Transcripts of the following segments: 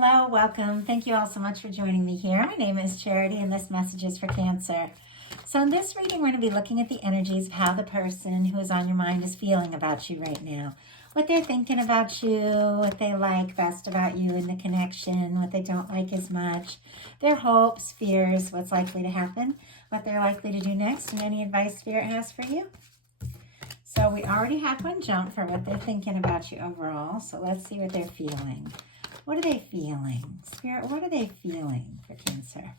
Hello, welcome. Thank you all so much for joining me here. My name is Charity and this message is for Cancer. So in this reading, we're going to be looking at the energies of how the person who is on your mind is feeling about you right now. What they're thinking about you, what they like best about you in the connection, what they don't like as much, their hopes, fears, what's likely to happen, what they're likely to do next, and any advice Spirit has for you. So we already had one jump for what they're thinking about you overall. So let's see what they're feeling. What are they feeling? Spirit, what are they feeling for Cancer?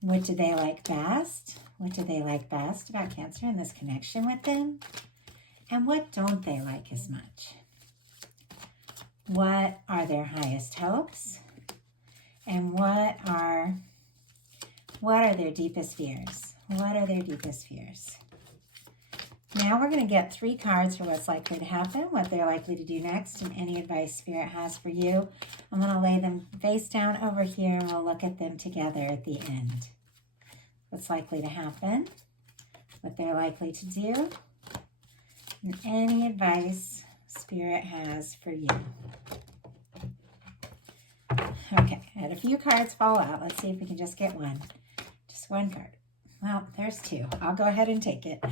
What do they like best? What do they like best about Cancer and this connection with them? And what don't they like as much? What are their highest hopes? And what are their deepest fears? What are their deepest fears? Now we're going to get 3 cards for what's likely to happen, what they're likely to do next, and any advice Spirit has for you. I'm going to lay them face down over here, and we'll look at them together at the end. What's likely to happen, what they're likely to do, and any advice Spirit has for you. Okay, I had a few cards fall out. Let's see if we can just get one. Just one card. Well, there's 2. I'll go ahead and take it.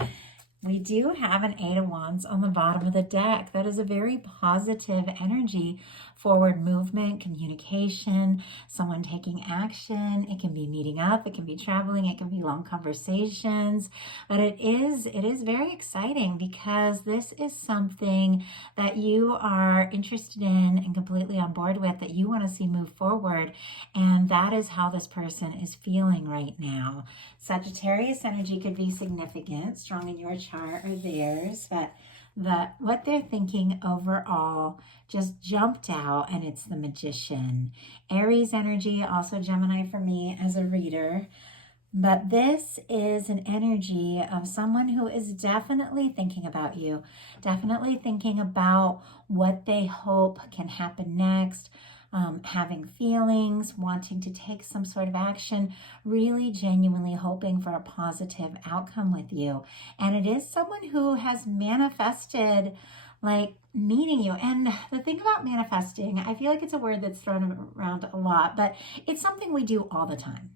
We do have an 8 of Wands on the bottom of the deck. That is a very positive energy, forward movement, communication, someone taking action. It can be meeting up, it can be traveling, it can be long conversations. But it is very exciting because this is something that you are interested in and completely on board with, that you want to see move forward. And that is how this person is feeling right now. Sagittarius energy could be significant, strong in your chart or theirs, but what they're thinking overall just jumped out, and it's the Magician. Aries energy, also Gemini for me as a reader. But this is an energy of someone who is definitely thinking about you, definitely thinking about what they hope can happen next, having feelings, wanting to take some sort of action, really genuinely hoping for a positive outcome with you. And it is someone who has manifested like meeting you. And the thing about manifesting, I feel like it's a word that's thrown around a lot, but it's something we do all the time.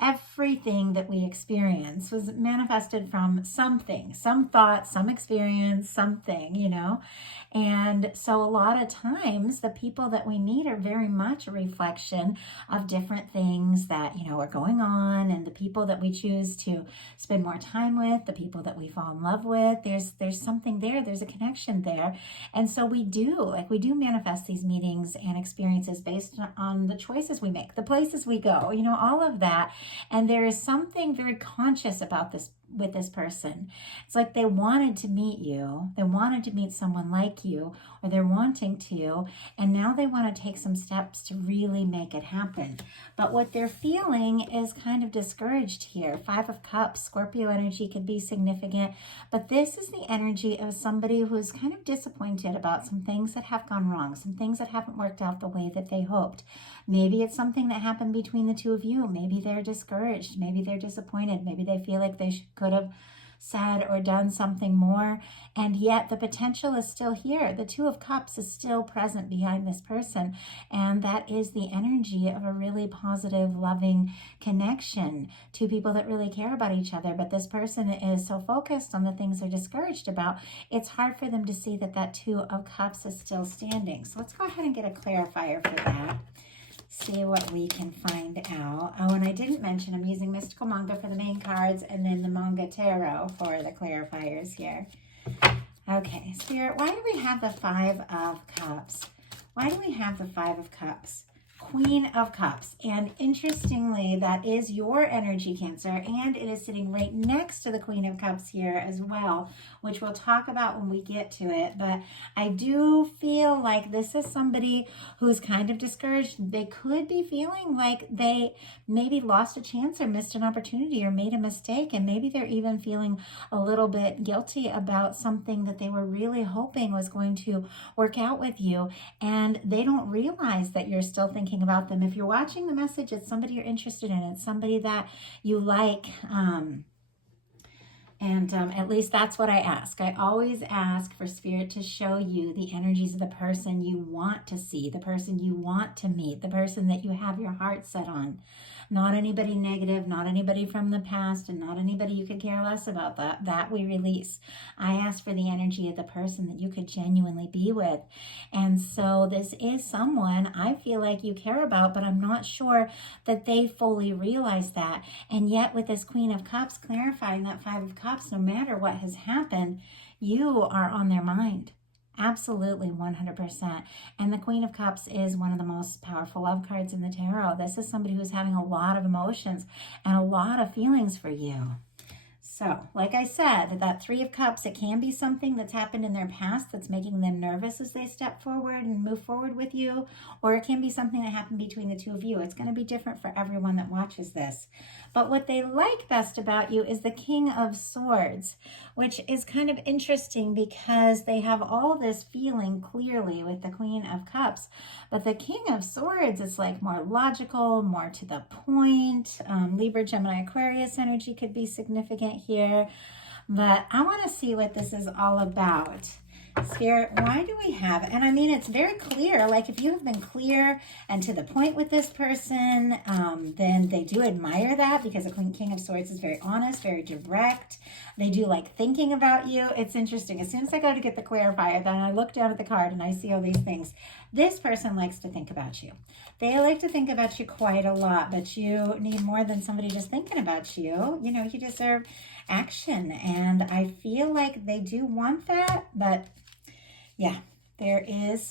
Everything that we experience was manifested from something, some thought, some experience, something, And so a lot of times the people that we meet are very much a reflection of different things that, are going on, and the people that we choose to spend more time with, the people that we fall in love with, there's something there, there's a connection there. And so we do manifest these meetings and experiences based on the choices we make, the places we go, all of that. And there is something very conscious about this with this person. It's like they wanted to meet you. They wanted to meet someone like you, or they're wanting to, and now they want to take some steps to really make it happen. But what they're feeling is kind of discouraged here. 5 of Cups, Scorpio energy could be significant, but this is the energy of somebody who's kind of disappointed about some things that have gone wrong, some things that haven't worked out the way that they hoped. Maybe it's something that happened between the 2 of you. Maybe they're discouraged. Maybe they're disappointed. Maybe they feel like they could have said or done something more, and yet the potential is still here. The 2 of Cups is still present behind this person, and that is the energy of a really positive, loving connection, 2 people that really care about each other. But this person is so focused on the things they're discouraged about, it's hard for them to see that 2 of Cups is still standing. So let's go ahead and get a clarifier for that. See what we can find out. Oh, and I didn't mention I'm using Mystical Manga for the main cards and then the Manga Tarot for the clarifiers here. Okay, Spirit, why do we have the 5 of Cups? Why do we have the 5 of Cups? Queen of Cups. And interestingly, that is your energy, Cancer, and it is sitting right next to the Queen of Cups here as well, which we'll talk about when we get to it. But I do feel like this is somebody who's kind of discouraged. They could be feeling like they maybe lost a chance or missed an opportunity or made a mistake, and maybe they're even feeling a little bit guilty about something that they were really hoping was going to work out with you, and they don't realize that you're still thinking about them. If you're watching the message, it's somebody you're interested in. It's somebody that you like, And at least that's what I ask. I always ask for Spirit to show you the energies of the person you want to see, the person you want to meet, the person that you have your heart set on. Not anybody negative, not anybody from the past, and not anybody you could care less about. That we release. I ask for the energy of the person that you could genuinely be with. And so this is someone I feel like you care about, but I'm not sure that they fully realize that. And yet with this Queen of Cups clarifying that Five of Cups, no matter what has happened, you are on their mind. Absolutely, 100%. And the Queen of Cups is one of the most powerful love cards in the tarot. This is somebody who's having a lot of emotions and a lot of feelings for you. So, like I said, that Three of Cups, it can be something that's happened in their past that's making them nervous as they step forward and move forward with you, or it can be something that happened between the two of you. It's going to be different for everyone that watches this. But what they like best about you is the King of Swords, which is kind of interesting because they have all this feeling clearly with the Queen of Cups. But the King of Swords is like more logical, more to the point. Libra, Gemini, Aquarius energy could be significant here. But I want to see what this is all about. Spirit, why do we have, and I mean, it's very clear, like if you have been clear and to the point with this person, then they do admire that because the King of Swords is very honest, very direct. They do like thinking about you. It's interesting. As soon as I go to get the clarifier, then I look down at the card and I see all these things. This person likes to think about you. They like to think about you quite a lot, but you need more than somebody just thinking about you. You know, you deserve action, and I feel like they do want that, but yeah, there is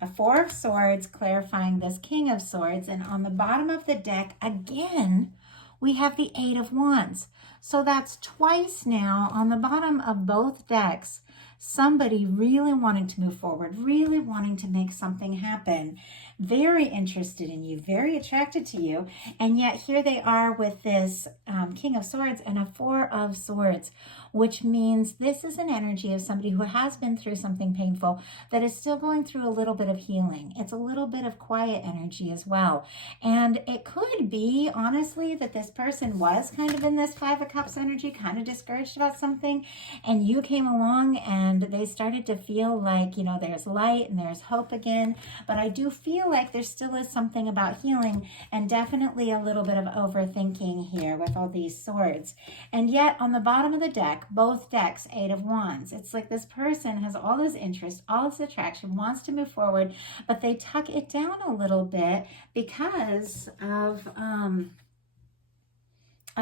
a Four of Swords clarifying this King of Swords. And on the bottom of the deck, again, we have the Eight of Wands. So that's twice now on the bottom of both decks, somebody really wanting to move forward, really wanting to make something happen, very interested in you, very attracted to you. And yet here they are with this King of Swords and a Four of Swords, which means this is an energy of somebody who has been through something painful that is still going through a little bit of healing. It's a little bit of quiet energy as well. And it could be, honestly, that this person was kind of in this Five of Cups energy, kind of discouraged about something, and you came along and they started to feel like, you know, there's light and there's hope again. But I do feel like there still is something about healing and definitely a little bit of overthinking here with all these swords. And yet on the bottom of the deck, both decks, Eight of Wands. It's like this person has all this interest, all this attraction, wants to move forward, but they tuck it down a little bit because of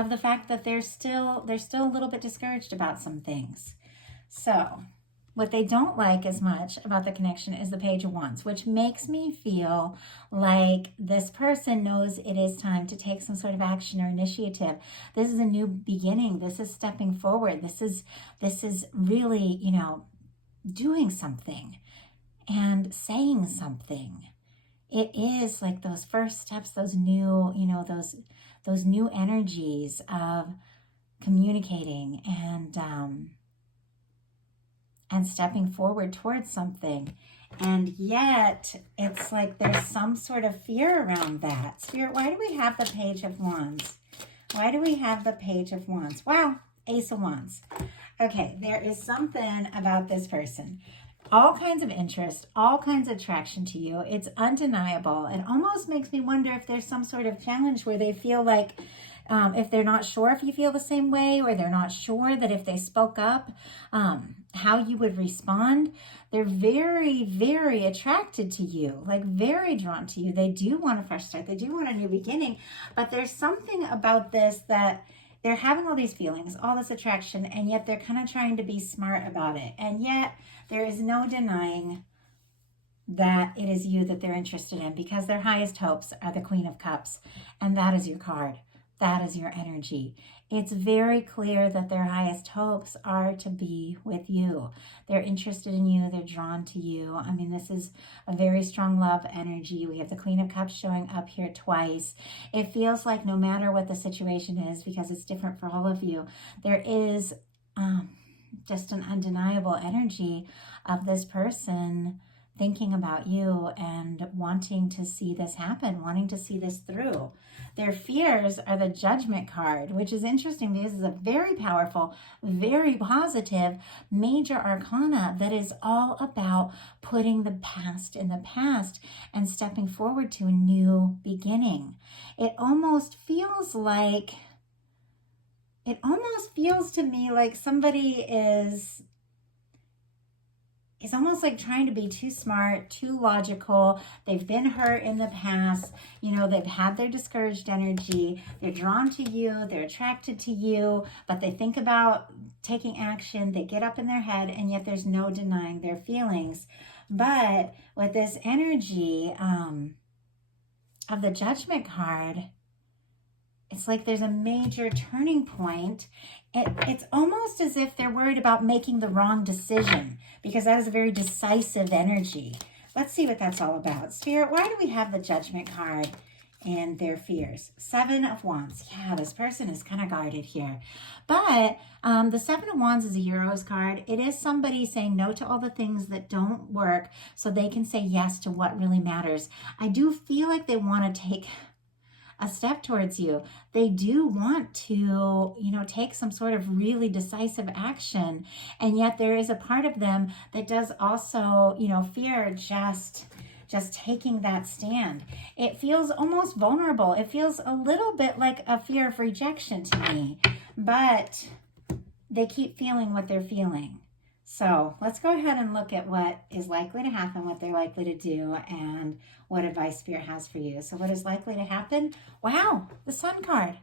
the fact that they're still a little bit discouraged about some things. So what they don't like as much about the connection is the Page of Wands, which makes me feel like this person knows it is time to take some sort of action or initiative. This is a new beginning. This is stepping forward. This is really, you know, doing something and saying something. It is like those first steps, those new, you know, those new energies of communicating and stepping forward towards something. And yet it's like there's some sort of fear around that. Spirit, why do we have the Page of Wands? Why do we have the Page of Wands? Wow, Ace of Wands. Okay, there is something about this person. All kinds of interest, all kinds of attraction to you. It's undeniable. It almost makes me wonder if there's some sort of challenge where they feel like if they're not sure if you feel the same way, or they're not sure that if they spoke up, how you would respond. They're very, very attracted to you, like very drawn to you. They do want a fresh start. They do want a new beginning, but there's something about this that they're having all these feelings, all this attraction, and yet they're kind of trying to be smart about it. And yet there is no denying that it is you that they're interested in, because their highest hopes are the Queen of Cups, and that is your card. That is your energy. It's very clear that their highest hopes are to be with you. They're interested in you. They're drawn to you. I mean, this is a very strong love energy. We have the Queen of Cups showing up here twice. It feels like no matter what the situation is, because it's different for all of you, there is just an undeniable energy of this person thinking about you and wanting to see this happen, wanting to see this through. Their fears are the Judgment card, which is interesting because it's a very powerful, very positive major arcana that is all about putting the past in the past and stepping forward to a new beginning. It almost feels to me like somebody is almost like trying to be too smart, too logical. They've been hurt in the past. You know, they've had their discouraged energy. They're drawn to you. They're attracted to you, but they think about taking action. They get up in their head, and yet there's no denying their feelings. But with this energy of the Judgment card, it's like there's a major turning point. It's almost as if they're worried about making the wrong decision, because that is a very decisive energy. Let's see what that's all about. Spirit, why do we have the Judgment card and their fears? 7 of Wands. Yeah, this person is kind of guarded here. But the 7 of Wands is a Hero's card. It is somebody saying no to all the things that don't work so they can say yes to what really matters. I do feel like they want to take a step towards you. They do want to, take some sort of really decisive action. And yet there is a part of them that does also, fear just taking that stand. It feels almost vulnerable. It feels a little bit like a fear of rejection to me, but they keep feeling what they're feeling. So let's go ahead and look at what is likely to happen, what they're likely to do, and what advice Spirit has for you. So what is likely to happen? Wow, the Sun card.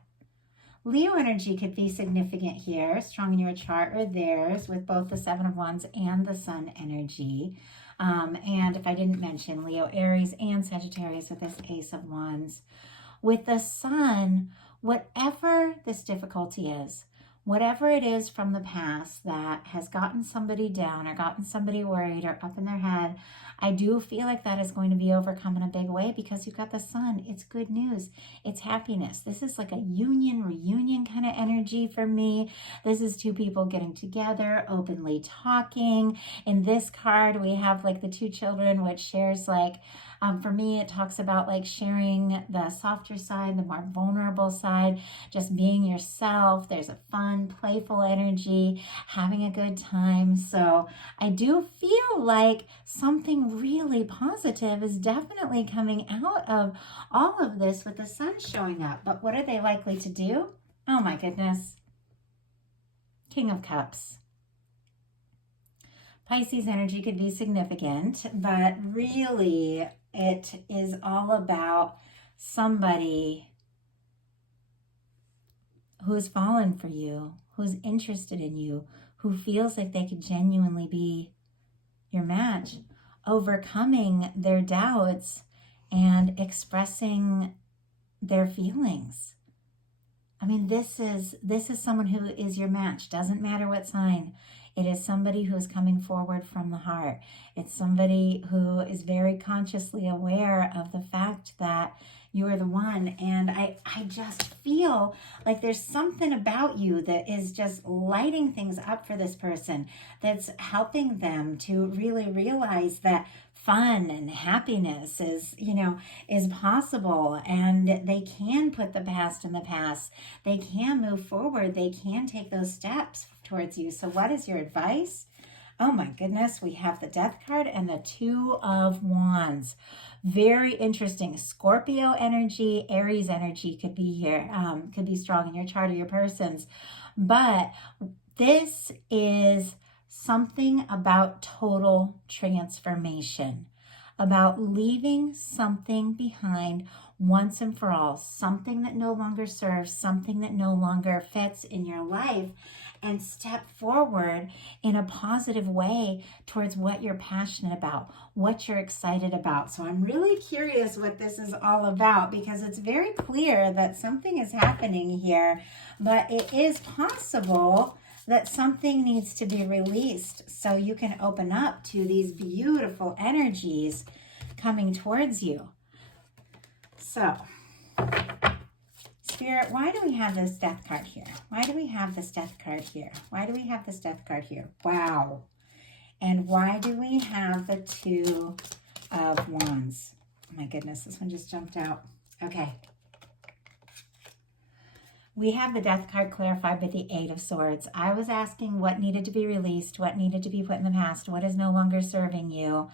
Leo energy could be significant here, strong in your chart or theirs, with both the 7 of Wands and the Sun energy. And if I didn't mention, Leo, Aries, and Sagittarius with this Ace of Wands. With the Sun, whatever this difficulty is, whatever it is from the past that has gotten somebody down or gotten somebody worried or up in their head, I do feel like that is going to be overcome in a big way because you've got the Sun. It's good news. It's happiness. This is like a reunion kind of energy for me. This is 2 people getting together, openly talking. In this card, we have like the 2 children, which shares for me, it talks about like sharing the softer side, the more vulnerable side, just being yourself. There's a fun, playful energy, having a good time. So I do feel like something really positive is definitely coming out of all of this with the Sun showing up. But what are they likely to do? Oh my goodness. King of Cups. Pisces energy could be significant, but really it is all about somebody who's fallen for you, who's interested in you, who feels like they could genuinely be your match, overcoming their doubts and expressing their feelings. I mean, this is someone who is your match. Doesn't matter what sign. It is somebody who is coming forward from the heart. It's somebody who is very consciously aware of the fact that you are the one. And I just feel like there's something about you that is just lighting things up for this person, that's helping them to really realize that fun and happiness is possible, and they can put the past in the past. They can move forward. They can take those steps towards you. So what is your advice? Oh my goodness, we have the Death card and the 2 of Wands. Very interesting. Scorpio energy, Aries energy could be here, could be strong in your chart or your person's. But this is something about total transformation, about leaving something behind once and for all, something that no longer serves, something that no longer fits in your life, and step forward in a positive way towards what you're passionate about, what you're excited about. So I'm really curious what this is all about, because it's very clear that something is happening here, but it is possible that something needs to be released so you can open up to these beautiful energies coming towards you. So, Spirit, why do we have this Death card here? Why do we have this Death card here? Why do we have this Death card here? Wow. And why do we have the Two of Wands? Oh my goodness, this one just jumped out. Okay. We have the Death card clarified by the Eight of Swords. I was asking what needed to be released, what needed to be put in the past, what is no longer serving you,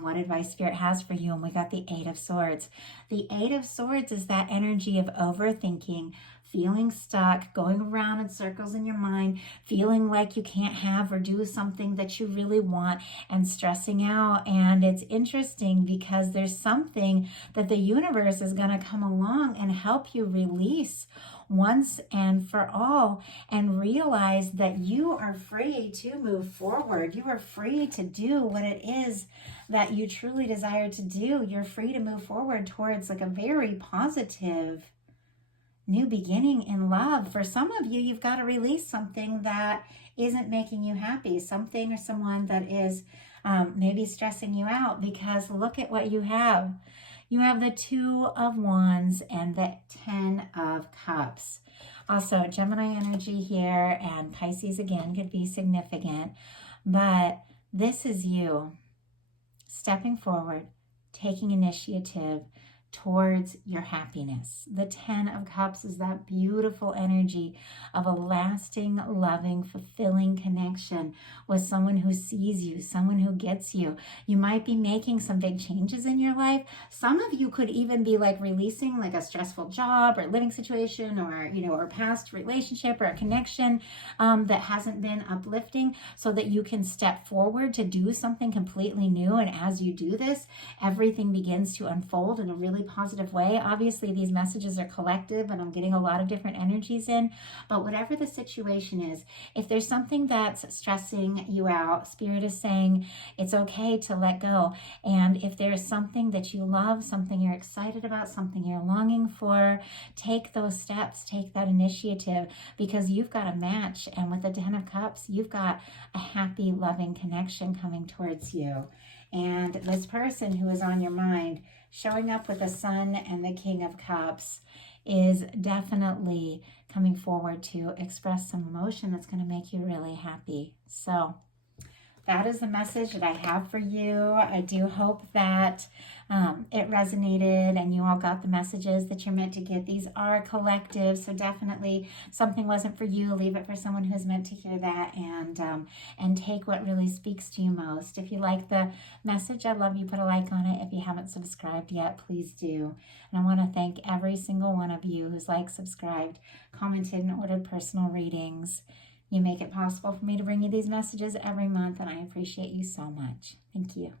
what advice Spirit has for you, and we got the Eight of Swords. The Eight of Swords is that energy of overthinking, feeling stuck, going around in circles in your mind, feeling like you can't have or do something that you really want, and stressing out. And it's interesting because there's something that the universe is going to come along and help you release once and for all, and realize that you are free to move forward. You are free to do what it is that you truly desire to do. You're free to move forward towards like a very positive new beginning in love. For some of you, you've got to release something that isn't making you happy, something or someone that is maybe stressing you out, because look at what you have. You have the Two of Wands and the Ten of Cups. Also, Gemini energy here, and Pisces again could be significant, but this is you stepping forward, taking initiative towards your happiness. The Ten of Cups is that beautiful energy of a lasting, loving, fulfilling connection with someone who sees you, someone who gets you. You might be making some big changes in your life. Some of you could even be like releasing like a stressful job or living situation, or, you know, or past relationship or a connection that hasn't been uplifting, so that you can step forward to do something completely new. And as you do this, everything begins to unfold in a really positive way. Obviously, these messages are collective and I'm getting a lot of different energies in, but whatever the situation is, if there's something that's stressing you out, Spirit is saying it's okay to let go. And if there's something that you love, something you're excited about, something you're longing for, take those steps, take that initiative, because you've got a match. And with the Ten of Cups, you've got a happy, loving connection coming towards you. And this person who is on your mind, showing up with the Sun and the King of Cups, is definitely coming forward to express some emotion that's going to make you really happy. So that is the message that I have for you. I do hope that it resonated and you all got the messages that you're meant to get. These are collective, so definitely something wasn't for you, leave it for someone who's meant to hear that, and take what really speaks to you most. If you like the message, I'd love you put a like on it. If you haven't subscribed yet, please do. And I want to thank every single one of you who's liked, subscribed, commented, and ordered personal readings. You make it possible for me to bring you these messages every month, and I appreciate you so much. Thank you.